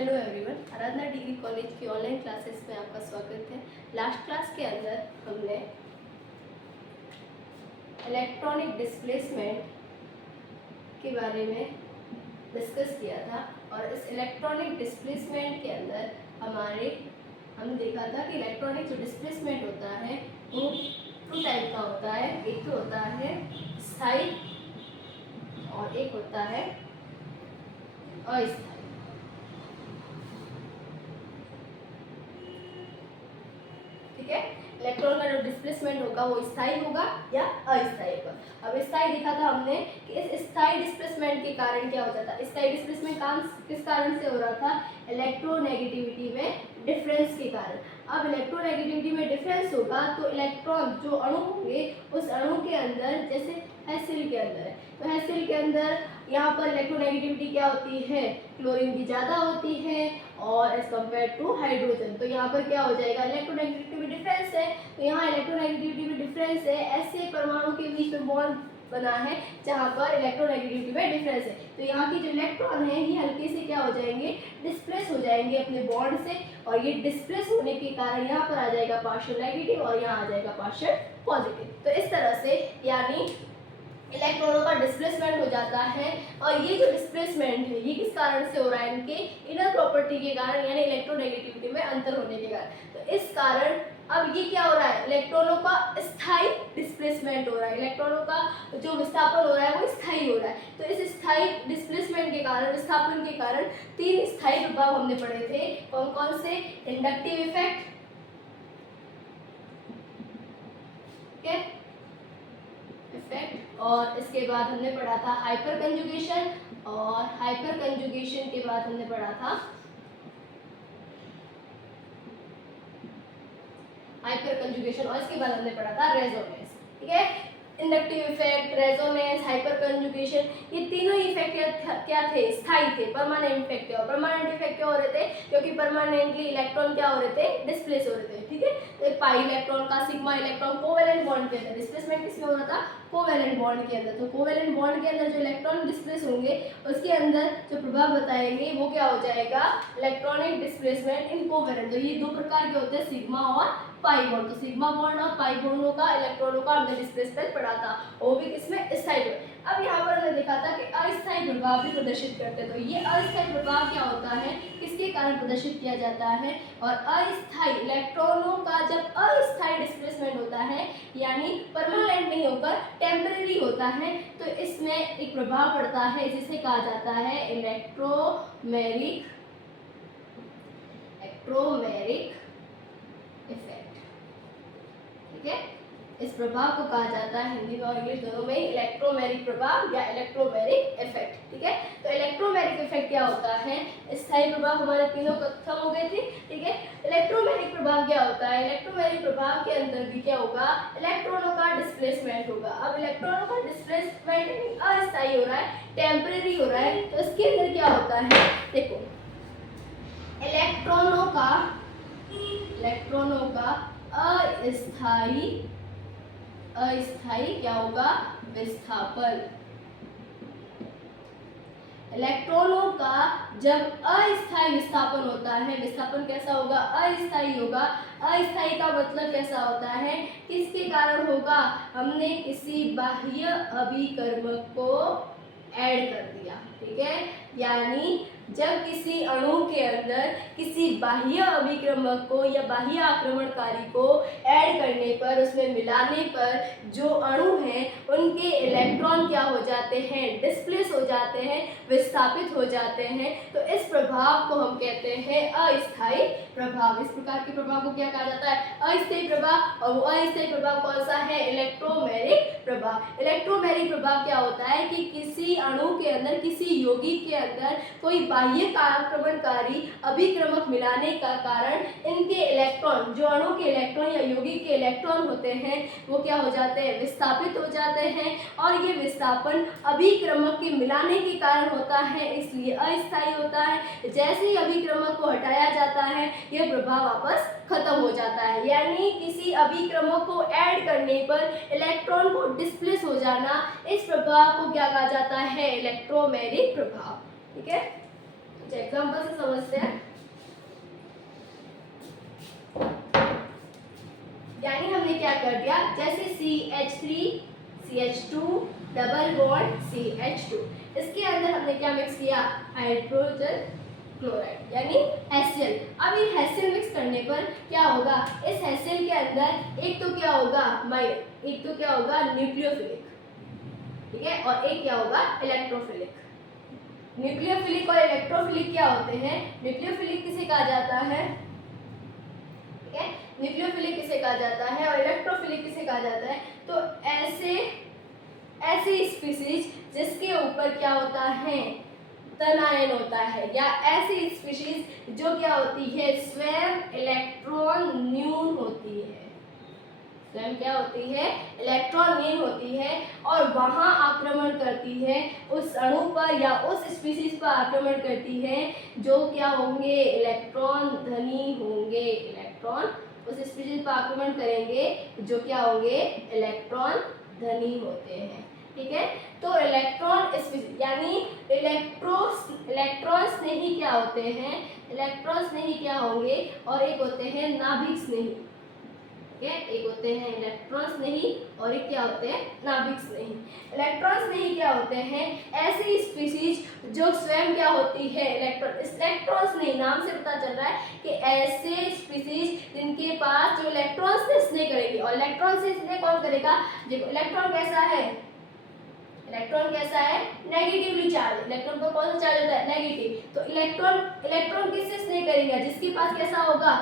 Hello everyone, आराधना degree college की online classes में आपका स्वागत है। लास्ट क्लास के अंदर हमने इलेक्ट्रॉनिक डिस्प्लेसमेंट के बारे में डिस्कस किया था और इस इलेक्ट्रॉनिक डिस्प्लेसमेंट के अंदर हमने देखा था कि इलेक्ट्रॉनिक जो डिस्प्लेसमेंट होता है वो टू टाइप का होता है। एक तो होता है स्थायी और एक होता है अस्थायी। ठीक है, इलेक्ट्रॉन का जो डिस्प्लेसमेंट होगा वो स्थायी होगा या अस्थायी होगा। अब स्थायी देखा था हमने कि इस स्थायी डिस्प्लेसमेंट के कारण क्या हो जाता है। स्थायी डिस्प्लेसमेंट किस कारण से हो रहा था? इलेक्ट्रोनेगेटिविटी में डिफरेंस के कारण। अब इलेक्ट्रोनेगेटिविटी में डिफरेंस होगा तो इलेक्ट्रॉन जो अणु होंगे उस अणु के अंदर, जैसे हेसिल के अंदर है तो हेसिल के अंदर यहाँ पर इलेक्ट्रोनेगेटिविटी क्या होती है? क्लोरीन की ज़्यादा होती है और एज कम्पेयर टू हाइड्रोजन। तो यहाँ पर क्या हो जाएगा? इलेक्ट्रोनेगेटिविटी में डिफरेंस है तो यहाँ इलेक्ट्रोनेगेटिविटी में डिफरेंस है, ऐसे परमाणु के बीच में बॉन्ड बना है जहाँ पर इलेक्ट्रोनेगेटिविटी में डिफरेंस है। तो यहाँ की जो इलेक्ट्रॉन है ये हल्के से क्या हो जाएंगे? डिस्प्लेस हो जाएंगे अपने बॉन्ड से, और ये डिस्प्लेस होने के कारण यहाँ पर आ जाएगा पार्शियल नेगेटिव और यहाँ आ जाएगा पार्शियल पॉजिटिव। तो इस तरह से यानी इलेक्ट्रॉनों का डिस्प्लेसमेंट हो जाता है। और ये जो डिस्प्लेसमेंट है ये किस कारण से हो रहा है? इनके इनर प्रॉपर्टी के कारण, यानी इलेक्ट्रोनेगेटिविटी में अंतर होने के कारण। तो इस कारण अब ये क्या हो रहा है? इलेक्ट्रॉनों का स्थायी डिस्प्लेसमेंट हो रहा है। इलेक्ट्रॉनों का जो विस्थापन हो रहा है वो स्थायी हो रहा है। तो इस स्थायी डिस्प्लेसमेंट के कारण, विस्थापन के कारण तीन स्थायी प्रभाव हमने पढ़े थे। कौन कौन से? इंडक्टिव इफेक्ट, और इसके बाद हमने पढ़ा था हाइपर कंजुगेशन, और हाइपर कंजुगेशन के बाद हमने पढ़ा था हाइपर कंजुगेशन, और इसके बाद हमने पढ़ा था रेजोनेंस। ठीक है, inductive effect, resonance, hyper conjugation, ये तीनों इफेक्ट क्या थे? स्थायी थे, परमानेंट इफेक्ट थे। और परमानेंट इफेक्ट क्यों हो रहे थे? क्योंकि परमानेंटली इलेक्ट्रॉन क्या हो रहे थे? डिस्प्लेस हो रहे थे। ठीक है, तो एक पाई इलेक्ट्रॉन का सिग्मा इलेक्ट्रॉन कोवेलेंट बॉन्ड के अंदर डिस्प्लेसमेंट किसमें हो रहा था? कोवेलेंट बॉन्ड के अंदर। तो कोवेलेंट बॉन्ड के अंदर जो इलेक्ट्रॉन डिस्प्लेस होंगे उसके अंदर जो प्रभाव बताएंगे वो क्या हो जाएगा? Electronic displacement in covalent. तो ये दो प्रकार के होते हैं, सिग्मा और पाई बॉन्ड। तो सिग्मा बॉन्ड और पाई बॉन्डों का इलेक्ट्रॉनों का हमने डिस्प्लेसमेंट पढ़ा था, वो भी किसमें? स्थायी। अब यहाँ पर हमने देखा था कि अस्थायी प्रभाव भी प्रदर्शित करते हैं। तो ये अस्थायी प्रभाव क्या होता है, किसके कारण प्रदर्शित किया जाता है? और अस्थायी इलेक्ट्रॉनों का जब अस्थायी डिस्प्लेसमेंट होता है, यानी परमानेंट नहीं होकर टेम्परेरी होता है, तो इसमें एक प्रभाव पड़ता है जिसे कहा जाता है इलेक्ट्रोमेरिक इफेक्ट। ठीक है, इस प्रभाव को कहा जाता है हिंदी और इंग्लिश दोनों में इलेक्ट्रोमेरिक प्रभाव या इलेक्ट्रोमेरिक इफेक्ट। ठीक है, तो इलेक्ट्रोमेरिक इफेक्ट क्या होता है? स्थायी प्रभाव हमारे तीनों खत्म हो गए थे। ठीक है, इलेक्ट्रोमेरिक प्रभाव क्या होता है? इलेक्ट्रोमेरिक प्रभाव के अंदर भी क्या होगा? इलेक्ट्रॉनों का डिस्प्लेसमेंट होगा। अब इलेक्ट्रॉनों का डिस्प्लेसमेंट अस्थायी हो रहा है, टेम्परेरी हो रहा है, तो इसके अंदर क्या होता है? देखो, इलेक्ट्रॉनों का अस्थायी क्या होगा? विस्थापन। इलेक्ट्रॉनों का जब अस्थायी विस्थापन होता है, विस्थापन कैसा होगा? अस्थायी होगा। अस्थायी का मतलब कैसा होता है? किसके कारण होगा? हमने किसी बाह्य अभिकर्मक को ऐड कर दिया। ठीक है, यानी जब किसी अणु के अंदर किसी बाह्य अभिक्रमक को या बाह्य आक्रमणकारी को ऐड करने पर, उसमें मिलाने पर जो अणु हैं उनके इलेक्ट्रॉन क्या हो जाते हैं? डिस्प्लेस हो जाते हैं, विस्थापित हो जाते हैं। तो इस प्रभाव को हम कहते हैं अस्थायी प्रभाव। इस प्रकार के प्रभाव को क्या कहा जाता है? अस्थायी प्रभाव। और वो अस्थायी प्रभाव कौन सा है? इलेक्ट्रोमेरिक प्रभाव। इलेक्ट्रोमेरिक प्रभाव क्या होता है कि किसी अणु के अंदर, किसी यौगिक के अंदर कोई बाह्य आक्रमणकारी अभिक्रमक मिलाने का कारण इनके इलेक्ट्रॉन, जो अणु के इलेक्ट्रॉन या यौगिक के इलेक्ट्रॉन होते हैं वो क्या हो जाते हैं? विस्थापित हो जाते हैं। और ये विस्थापन अभिक्रमक के मिलाने के कारण होता है, इसलिए अस्थायी होता है। जैसे ही अभिक्रमक को हटाया जाता है यह प्रभाव वापस खत्म हो जाता है। यानी किसी अभिक्रमक को ऐड करने पर इलेक्ट्रॉन को डिस्प्लेस हो जाना, इस प्रभाव को क्या कहा जाता है? इलेक्ट्रोमेरिक प्रभाव। ठीक है, कुछ एग्जांपल से समझते हैं। यानी हमने क्या कर दिया, जैसे CH3 CH2 double bond CH2, इसके अंदर हमने क्या मिक्स किया, हाइड्रोजन क्लोराइड यानी HCl। अब ये HCl मिक्स करने पर क्या होगा, इस HCl के अंदर एक तो क्या होगा एक तो क्या होगा न्यूक्लियोफिलिक, ठीक है, और एक क्या होगा इलेक्ट्रोफिलिक। न्यूक्लियोफिलिक और इलेक्ट्रोफिलिक क्या होते हैं, न्यूक्लियोफिलिक किसे कहा जाता है, ठीक है, न्यूक्लियोफिलिक किसे कहा जाता है और इलेक्ट्रोफिलिक किसे कहा जाता है। तो ऐसे स्पीशीज जिसके ऊपर क्या होता है, धनायन होता है, या ऐसी स्पीशीज जो क्या होती है, स्वयं इलेक्ट्रॉन न्यून होती है, स्वयं क्या होती है, इलेक्ट्रॉन न्यून होती है, और वहां आक्रमण करती है उस अणु पर या उस स्पीशीज पर आक्रमण करती है जो क्या होंगे, इलेक्ट्रॉन धनी होंगे। इलेक्ट्रॉन उस स्पीशीज पर आक्रमण करेंगे जो क्या होंगे, इलेक्ट्रॉन धनी होते हैं, ठीक है। तो इलेक्ट्रॉन यानी इलेक्ट्रॉन स्नेही क्या होते हैं, इलेक्ट्रॉन स्नेही क्या होंगे, और एक होते हैं नाभिक स्नेही, ठीक है, एक होते हैं इलेक्ट्रॉन स्नेही और एक क्या होते हैं नाभिक स्नेही। इलेक्ट्रॉन स्नेही क्या होते हैं, ऐसी स्पीशीज जो स्वयं क्या होती है, इलेक्ट्रॉन स्नेही नाम से पता चल रहा है कि ऐसे स्पीशीज जिनके पास जो इलेक्ट्रॉन से स्नेह करेगी, और इलेक्ट्रॉन से स्नेह कौन करेगा, देखो इलेक्ट्रॉन कैसा है, इलेक्ट्रॉन कैसा है, नेगेटिवली चार्ज, इलेक्ट्रॉन पर कौन सा चार्ज होता है, नेगेटिव। तो इलेक्ट्रॉन किससे स्नेह करेगा, जिसके पास कैसा होगा,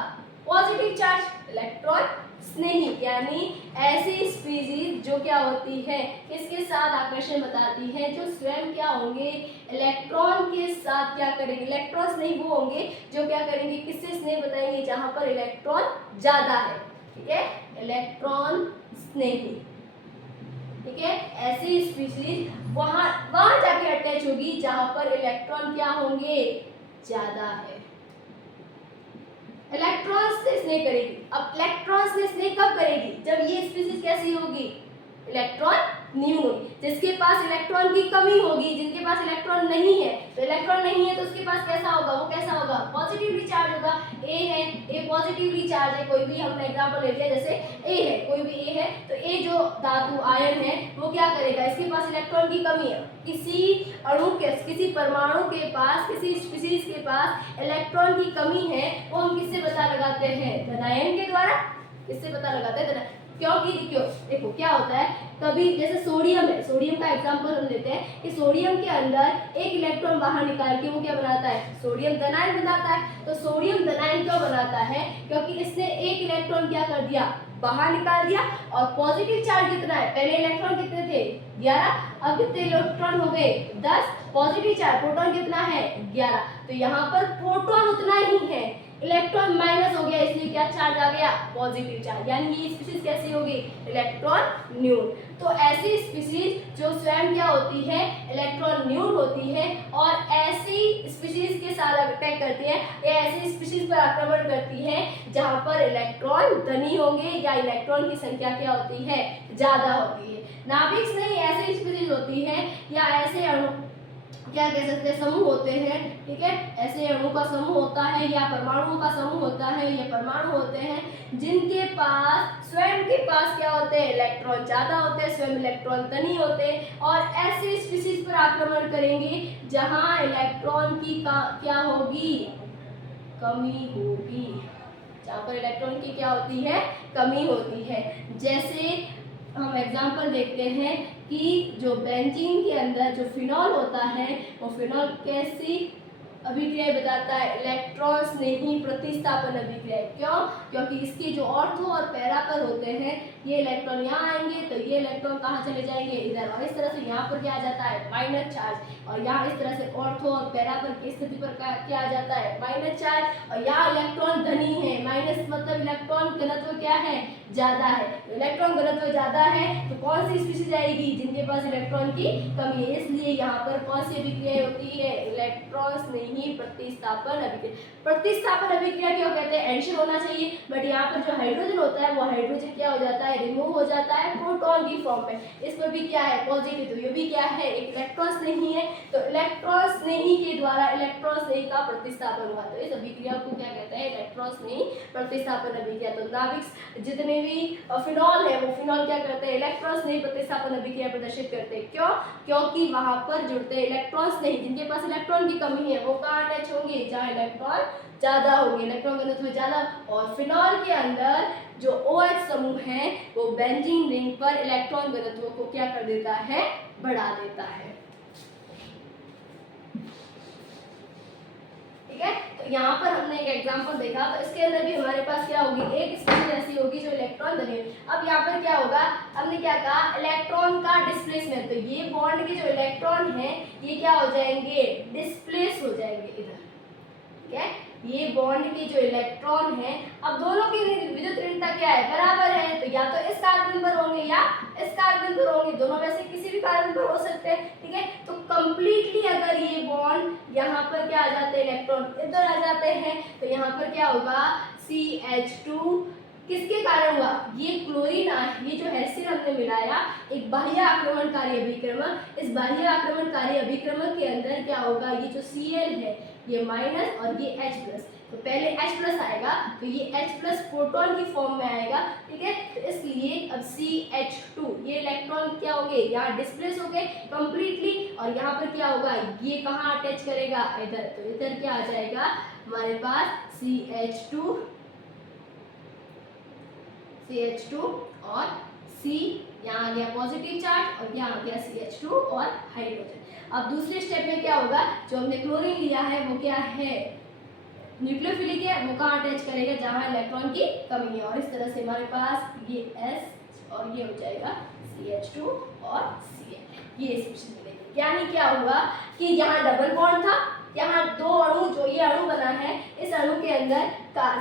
पॉजिटिव चार्ज, इलेक्ट्रॉन स्नेही। यानी ऐसी स्पीशीज जो क्या होती है, किसके साथ आकर्षण बताती है, जो स्वयं क्या होंगे, इलेक्ट्रॉन के साथ क्या करेंगे, इलेक्ट्रॉन स्नेही वो होंगे जो क्या करेंगे, किससे स्नेह बताएंगे, जहां पर इलेक्ट्रॉन ज्यादा है, ठीक है, इलेक्ट्रॉन स्नेही, ठीक है। ऐसी स्पीशीज वहां जाके अटैच होगी जहां पर इलेक्ट्रॉन क्या होंगे, ज्यादा है, इलेक्ट्रॉन से स्नेह करेगी। अब इलेक्ट्रॉन से स्नेह कब करेगी, जब ये स्पीशीज कैसी होगी, इलेक्ट्रॉन न्यून होगी, जिसके पास इलेक्ट्रॉन की कमी होगी, जिनके पास इलेक्ट्रॉन नहीं है। तो इलेक्ट्रॉन नहीं है तो उसके पास कैसा होगा, वो कैसा होगा, पॉजिटिवली चार्ज होगा। ए है, ए पॉजिटिवली चार्ज है, कोई भी हमने एग्जांपल ले लिया, जैसे ए है, कोई भी ए है, तो ए जो धातु आयन है वो क्या करेगा, इसके पास इलेक्ट्रॉन की कमी है, किसी अणु के, किसी परमाणु के पास, किसी स्पीशीज के पास इलेक्ट्रॉन की कमी है, वो हम किससे पता लगाते हैं, धनायन के द्वारा। किससे पता लगाते हैं, क्योंकि देखो क्या होता है, कभी जैसे सोडियम है, सोडियम का एग्जांपल हम लेते हैं कि सोडियम के अंदर एक इलेक्ट्रॉन बाहर निकाल के वो क्या बनाता है, सोडियम धनायन बनाता है। तो सोडियम धनायन क्यों बनाता है, क्योंकि इसने एक इलेक्ट्रॉन क्या कर दिया, बाहर निकाल दिया, और पॉजिटिव चार्ज कितना है, पहले इलेक्ट्रॉन कितने थे, 11, अब कितने इलेक्ट्रॉन हो गए, 10, पॉजिटिव चार्ज, प्रोटॉन कितना है, 11। तो यहाँ पर प्रोटॉन उतना ही है, इलेक्ट्रॉन माइनस हो गया, इसलिए क्या चार्ज आ गया, पॉजिटिव चार्ज। यानी ये स्पीशीज कैसी होगी, इलेक्ट्रॉन न्यून। तो ऐसी स्पीशीज जो स्वयं क्या होती है, इलेक्ट्रॉन न्यून होती है, और ऐसी स्पीशीज के साथ अटैक करती है, या ऐसी स्पीशीज पर आक्रमण करती है जहां पर इलेक्ट्रॉन धनी होंगे या इलेक्ट्रॉन की संख्या क्या होती है, ज्यादा होती है। नाभिक नहीं, ऐसी स्पीशीज होती है या ऐसे अणु क्या कह सकते हैं, समूह होते हैं, ठीक है, ऐसे अणु का समूह होता है या परमाणुओं का समूह होता है, ये परमाणु होते हैं जिनके पास स्वयं के पास क्या होते हैं, इलेक्ट्रॉन ज्यादा होते हैं, स्वयं इलेक्ट्रॉन धनी होते हैं, और ऐसे स्पीशीज पर आक्रमण करेंगे जहां इलेक्ट्रॉन की क्या होगी, कमी होगी, जहां पर इलेक्ट्रॉन की क्या होती है, कमी होती है। जैसे हम एग्जांपल देखते हैं कि जो बेंजीन के अंदर जो फिनॉल होता है, वो फिनॉल कैसी अभिक्रिया बताता है, इलेक्ट्रॉन स्नेही प्रतिस्थापन अभिक्रिया। क्यों, क्योंकि इसके जो ऑर्थो और पैरा पर होते हैं, ये इलेक्ट्रॉन यहाँ आएंगे तो ये इलेक्ट्रॉन कहाँ चले जाएंगे, इधर, और इस तरह से यहाँ पर क्या आ जाता है, माइनस चार्ज, और यहाँ इस तरह से ऑर्थो और पैरा पर की स्थिति पर क्या आ जाता है, माइनस चार्ज, और यहाँ इलेक्ट्रॉन धनी है, माइनस मतलब इलेक्ट्रॉन घनत्व क्या है, ज्यादा है। इलेक्ट्रॉन घनत्व ज्यादा है तो कौन सी स्पीशीज आएगी, जिनके पास इलेक्ट्रॉन की कमी है, इसलिए यहाँ पर कौन सी अभिक्रिया होती है, इलेक्ट्रॉन स्नेही प्रतिस्थापन अभिक्रिया। प्रतिस्थापन अभिक्रिया क्यों कहते हैं, एडिशन होना चाहिए, बट यहाँ पर जो हाइड्रोजन होता है वो हाइड्रोजन क्या हो जाता है, रिमूव हो जाता है प्रोटॉन की फॉर्म में। इसमें भी क्या है पॉजिटिव, तो ये भी क्या है एक इलेक्ट्रॉन नहीं है, तो इलेक्ट्रॉन स्नेही के द्वारा इलेक्ट्रॉन स्नेही का प्रतिस्थापन हुआ। तो इस अभिक्रिया को क्या कहते हैं इलेक्ट्रॉन स्नेही प्रतिस्थापन अभिक्रिया। तो नाभिक जितने भी फिनॉल है वो फिनॉल क्या करते हैं इलेक्ट्रॉन स्नेही प्रतिस्थापन अभिक्रिया प्रदर्शित करते हैं। क्यों? क्योंकि वहां पर जुड़ते हैं इलेक्ट्रॉन स्नेही, जिनके पास इलेक्ट्रॉन की कमी है वो कहाँ अटैच होंगे जहाँ इलेक्ट्रॉन ज्यादा होंगे, इलेक्ट्रॉन घनत्व ज्यादा। और फिनॉल के अंदर जो OH समूह है वो बेंजीन रिंग पर इलेक्ट्रॉन घनत्व को क्या कर देता है बढ़ा देता है। ठीक है, तो यहाँ पर हमने एक एग्जांपल देखा, तो इसके अंदर भी हमारे पास क्या होगी एक स्ट्रिंग ऐसी होगी जो इलेक्ट्रॉन बने हुए। अब यहाँ पर क्या होगा, हमने क्या कहा इलेक्ट्रॉन का डिस्प्लेसमेंट, तो ये बॉन्ड के जो इलेक्ट्रॉन है ये क्या हो जाएंगे डिस्प्लेस हो जाएंगे इधर। ठीक है, ये बॉन्ड के जो इलेक्ट्रॉन है अब दोनों की विद्युत ऋणता क्या है बराबर है, तो या तो इस कार्बन पर होंगे या इस कार्बन पर होंगे, दोनों में से किसी भी कार्बन पर हो सकते हैं। ठीक है, तो कंप्लीटली अगर ये बॉन्ड यहाँ पर क्या आ जाते हैं इलेक्ट्रॉन इधर आ जाते हैं, तो यहाँ पर क्या होगा CH2 किसके कारण हुआ, ये क्लोरीन ये जो हैसिल हमने मिलाया एक बाह्य आक्रमणकारी अभिक्रमक, इस बाह्य आक्रमणकारी अभिक्रमक के अंदर क्या होगा ये जो Cl है ये माइनस और ये H प्लस, तो पहले H प्लस आएगा तो ये H प्लस प्रोटॉन की फॉर्म में आएगा। ठीक है, तो इसलिए अब CH2 ये इलेक्ट्रॉन क्या होंगे यहाँ डिस्प्लेस हो गए कंप्लीटली, और यहाँ पर क्या होगा ये कहाँ अटैच करेगा इधर, तो इधर क्या आ जाएगा हमारे पास CH2 और C यहाँ आ गया पॉजिटिव चार्ज और यहाँ आ गया CH2 और हाइड्रोजन। अब दूसरे स्टेप में क्या होगा, जो हमने क्लोरीन लिया है वो क्या है न्यूक्लियोफिलिक है, वो कहाँ अटैच करेगा जहाँ इलेक्ट्रॉन की कमी है, और इस तरह से हमारे पास ये S और ये हो जाएगा CH2 और Cl, ये सिचुएशन मिलेगी। यानी क्या हुआ कि यहाँ डबल बॉन्ड था, यहाँ दो अणु जो ये अणु बना है इस अणु के अंदर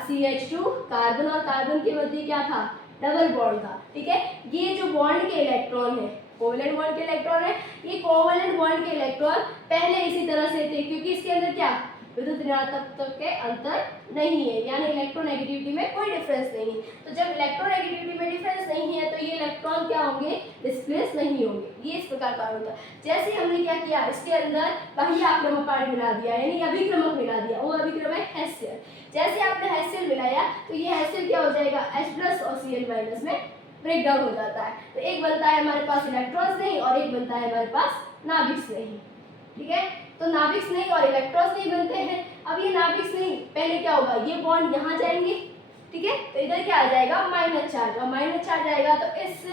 CH2 कार्बन और कार्बन के मध्य क्या था डबल बॉन्ड था। ठीक है, ये जो बॉन्ड के इलेक्ट्रॉन है कोवेलेंट बॉन्ड के इलेक्ट्रॉन है, ये कोवेलेंट बॉन्ड के इलेक्ट्रॉन पहले इसी तरह से थे क्योंकि इसके अंदर क्या विद्युत ऋणात्मक के अंतर नहीं है, यानी इलेक्ट्रोनेगेटिविटी में कोई डिफरेंस नहीं है। तो जब इलेक्ट्रोनेगेटिविटी में डिफरेंस नहीं है तो ये इलेक्ट्रॉन क्या होंगे डिस्प्लेस नहीं होंगे, ये इस प्रकार का होता है। जैसे हमने क्या किया इसके अंदर बाह्य आक्रमणकारी मिला दिया यानी अभिक्रमक मिला दिया, वो अभिक्रमक हैसियन, जैसे आपने हैसियन मिलाया तो ये हैसियन क्या हो जाएगा H प्लस और Cl माइनस में ब्रेक डाउन हो जाता है, तो एक बनता है हमारे पास इलेक्ट्रॉन्स नहीं और एक बनता है हमारे पास नाभिक नहीं। ठीक है, तो नाभिक नहीं और इलेक्ट्रॉन्स नहीं बनते हैं। अब ये नाभिक नहीं पहले क्या होगा ये बॉन्ड यहाँ जाएंगे, ठीक है, तो इधर क्या आ जाएगा माइनस चार्ज, और माइनस चार्ज आएगा तो इस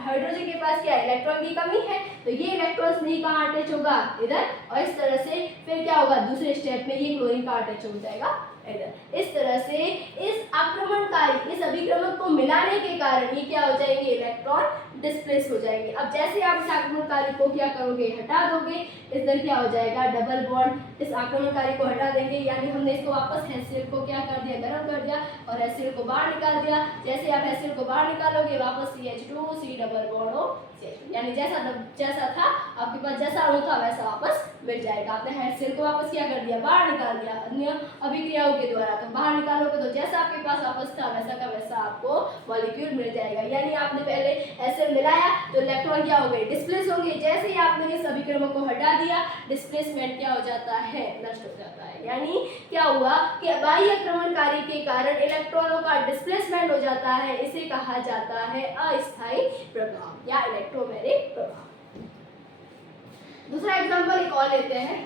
हाइड्रोजन के पास क्या है इलेक्ट्रॉन की कमी है, तो ये इलेक्ट्रॉन्स नहीं कहाँ अटैच होगा इधर, और इस तरह से फिर क्या होगा दूसरे स्टेप में ये क्लोरीन का अटैच हो जाएगा इधर। इस तरह से इस आक्रमणकारी इस अभिक्रमक को मिलाने के कारण ये क्या हो जाएंगे इलेक्ट्रॉन डिस्प्लेस हो जाएंगे। अब जैसे आप इस आक्रमणकारी को क्या करोगे हटा दोगे, इधर क्या हो जाएगा डबल बॉन्ड, इस आक्रमणकारी को हटा देंगे यानी हमने इसको वापस हैसियड को क्या कर दिया गर्म कर दिया और हैसियड को बाहर निकाल दिया। जैसे आप हैसियड को बाहर निकालोगे वापस CH2 C डबल बॉन्ड हो CH2, यानी जैसा था आपके पास जैसा अणु था वैसा वापस मिल जाएगा। आपने हैसियड को वापस क्या कर दिया बाहर निकाल दिया अन्य अभिक्रियाओं के द्वारा, तो बाहर निकालोगे तो जैसा आपके पास वापस था वैसा का वैसा आपको मॉलिक्यूल मिल जाएगा। यानी आपने पहले हैसियड मिलाया तो इलेक्ट्रॉन क्या हो गए डिस्प्लेस होंगे, जैसे ही आपने इस अभिक्रमक को हटा दिया डिस्प्लेसमेंट क्या हो जाता है नष्ट हो जाता है। यानी क्या हुआ कि बाह्य आक्रमणकारी के कारण इलेक्ट्रॉनों का डिस्प्लेसमेंट हो जाता है, इसे कहा जाता है अस्थायी प्रभाव या इलेक्ट्रोमैग्नेटिक प्रभाव। दूसरा एग्जांपल एक और लेते हैं।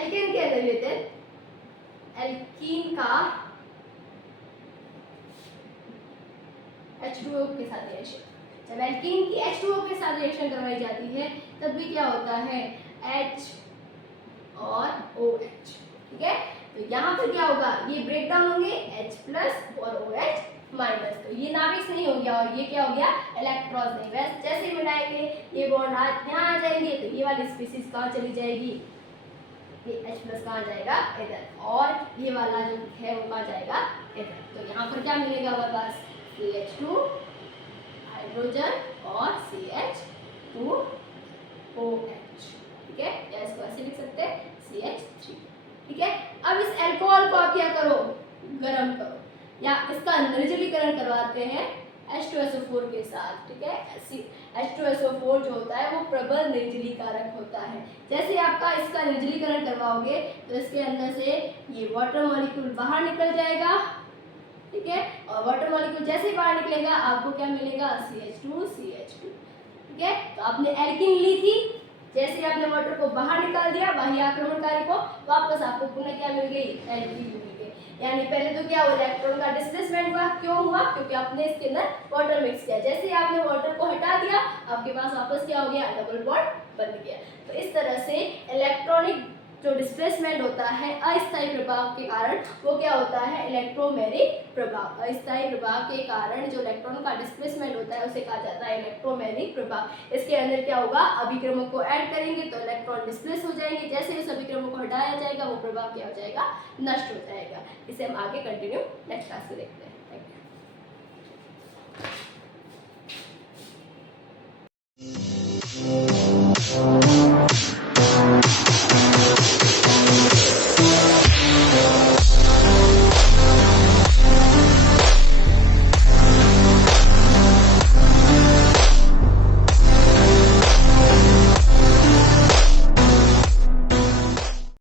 एल्केन के अंदर लेते हैं, एल्कीन का H2O के साथ रिएक्शन, जब एल्कीन की H2O के साथ रिएक्शन करवाई जाती है तब भी क्या होता है H और OH। ठीक है, तो यहाँ पर क्या होगा ये ब्रेक डाउन होंगे H प्लस और OH माइनस, तो ये नाभिक नहीं हो गया और ये क्या हो गया इलेक्ट्रॉन नहीं। वैसे जैसे मिलाएंगे ये बॉन्ड यहाँ आ जाएंगे तो ये वाली स्पीसीज कहाँ चली जाएगी, ये H प्लस कहाँ जाएगा इधर, और ये वाला जो है वो कहाँ जाएगा इधर। तो यहाँ पर क्या मिलेगा हमारे पास CH2 हाइड्रोजन और CH2OH। ठीक है, या इसको ऐसे लिख सकते हैं CH3, ठीक है। अब इस अल्कोहल को आप क्या करो, गर्म करो, या इसका निर्जलीकरण करवाते हैं H2SO4 के साथ, ठीक है। H2SO4 जो होता है वो प्रबल निर्जलीकारक होता है। जैसे आपका इसका निर्जलीकरण करवाओगे तो इसके अंदर से ये वाटर मॉलिक्यूल बाहर निकल जाएगा, ठीक है, और वाटर मॉलिक्यूल जैसे ही बाहर निकलेगा आपको क्या मिलेगा, CH2, ठीक है। तो आपने एल्कीन ली थी, जैसे ही आपने वाटर को बाहर निकाल दिया, बाह्य आक्रमणकारी को, वापस आपको पुनः क्या मिल गई, एल्कीन मिल गई। यानी पहले तो क्या हुआ, इलेक्ट्रॉन का डिस्प्लेसमेंट हुआ, क्यों हुआ, क्योंकि आपने इसके अंदर वाटर मिक्स किया। जैसे ही आपने वाटर को हटा दिया आपके पास वापस क्या हो गया, डबल बॉन्ड बन गया। तो इस तरह से इलेक्ट्रॉनिक जो डिस्प्लेसमेंट होता है अस्थायी प्रभाव के कारण, वो क्या होता है, इलेक्ट्रोमैग्नेटिक प्रभाव। अस्थायी प्रभाव के कारण जो इलेक्ट्रॉन का डिस्प्लेसमेंट होता है उसे कहा जाता है इलेक्ट्रोमैग्नेटिक प्रभाव। इसके अंदर क्या होगा, अभिक्रमों को ऐड करेंगे तो इलेक्ट्रॉन डिस्प्लेस हो जाएंगे, जैसे उस अभिक्रमों को हटाया जाएगा वो प्रभाव क्या हो जाएगा, नष्ट हो जाएगा। इसे हम आगे कंटिन्यू नेक्स्ट क्लास में देखते हैं।